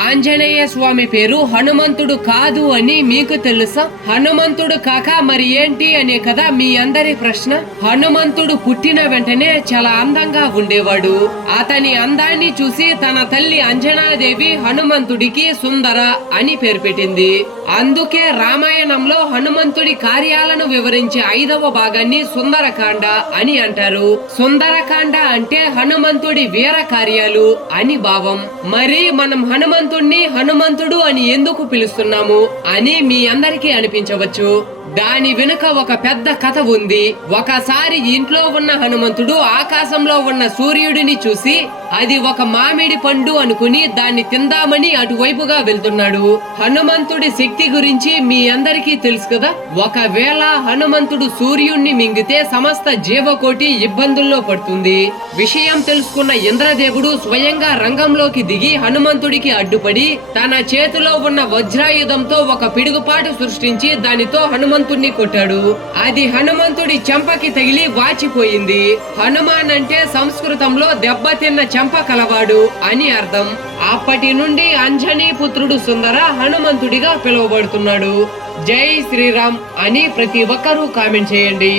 ఆంజనేయ స్వామి పేరు హనుమంతుడు కాదు అని మీకు తెలుసా? హనుమంతుడు కాక మరి ఏంటి అనే కదా మీ అందరి ప్రశ్న. హనుమంతుడు పుట్టిన వెంటనే చాలా అందంగా ఉండేవాడు. అతని అందాన్ని చూసి తన తల్లి అంజనాదేవి హనుమంతుడికి సుందర అని పేరు పెట్టింది. అందుకే రామాయణంలో హనుమంతుడి కార్యాలను వివరించే 5వ భాగాన్ని సుందరకాండ అని అంటారు. సుందరకాండ అంటే హనుమంతుడి వీర కార్యాలు అని భావం. మరి మనం హనుమంతుడు అని ఎందుకు పిలుస్తున్నాము అని మీ అందరికీ అనిపించవచ్చు. దాని వెనుక ఒక పెద్ద కథ ఉంది. ఒకసారి ఇంట్లో ఉన్న హనుమంతుడు ఆకాశంలో ఉన్న సూర్యుడిని చూసి అది ఒక మామిడి పండు అనుకుని దాన్ని తిందామని అటువైపుగా వెళ్తున్నాడు. హనుమంతుడి శక్తి గురించి మీ అందరికీ తెలుసు కదా. ఒకవేళ హనుమంతుడు సూర్యుడిని మింగితే సమస్త జీవకోటి ఇబ్బందుల్లో పడుతుంది. విషయం తెలుసుకున్న ఇంద్రదేవుడు స్వయంగా రంగంలోకి దిగి హనుమంతుడికి అడ్డుపడి తన చేతిలో ఉన్న వజ్రాయుధంతో ఒక పిడుగుపాటు సృష్టించి దానితో హనుమంతుడిని కొట్టాడు. అది హనుమంతుడి చెంపకి తగిలి వాచిపోయింది. హనుమాన్ అంటే సంస్కృతంలో దెబ్బతిన్న చెంప కలవాడు అని అర్థం. అప్పటి నుండి అంజనీ పుత్రుడు సుందర హనుమంతుడిగా పిలువబడుతున్నాడు. జై శ్రీరామ్ అని ప్రతి ఒక్కరూ కామెంట్ చేయండి.